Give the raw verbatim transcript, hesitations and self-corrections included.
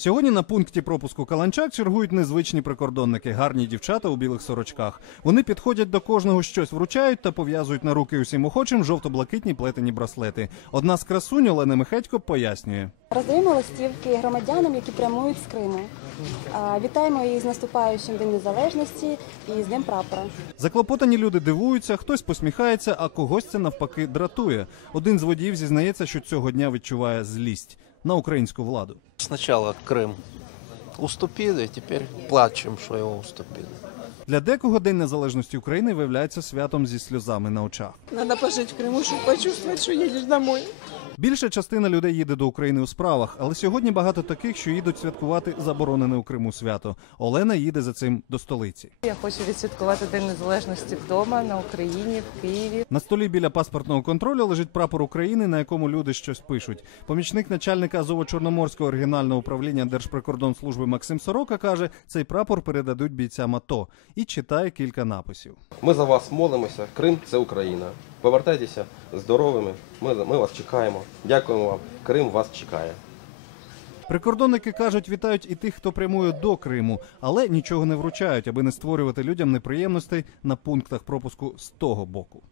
Сьогодні на пункті пропуску Каланчак чергують незвичні прикордонники, гарні дівчата у білих сорочках. Вони підходять до кожного, щось вручають та пов'язують на руки усім охочим жовто-блакитні плетені браслети. Одна з красунь, Олена Михедько, пояснює. Роздаємо листівки громадянам, які прямують з Криму. Вітаємо їх з наступаючим Днем Незалежності і з Днем Прапора. Заклопотані люди дивуються, хтось посміхається, а когось це навпаки дратує. Один з водіїв зізнається, що цього дня відчуває злість на українську владу. Спочатку Крим уступили, тепер плачемо, що його уступили. Для декого День Незалежності України виявляється святом зі сльозами на очах. Треба пожити в Криму, щоб почувствувати, що їдеш додому. Більша частина людей їде до України у справах, але сьогодні багато таких, що їдуть святкувати заборонене у Криму свято. Олена їде за цим до столиці. Я хочу відсвяткувати День Незалежності вдома, на Україні, в Києві. На столі біля паспортного контролю лежить прапор України, на якому люди щось пишуть. Помічник начальника Азово-Чорноморського регіонального управління Держприкордонслужби Максим Сорока каже, цей прапор передадуть бійцям АТО. І читає кілька написів. Ми за вас молимося. Крим – це Україна. Повертайтеся здоровими. Ми, ми вас чекаємо. Дякуємо вам. Крим вас чекає. Прикордонники кажуть, вітають і тих, хто прямує до Криму, але нічого не вручають, аби не створювати людям неприємностей на пунктах пропуску з того боку.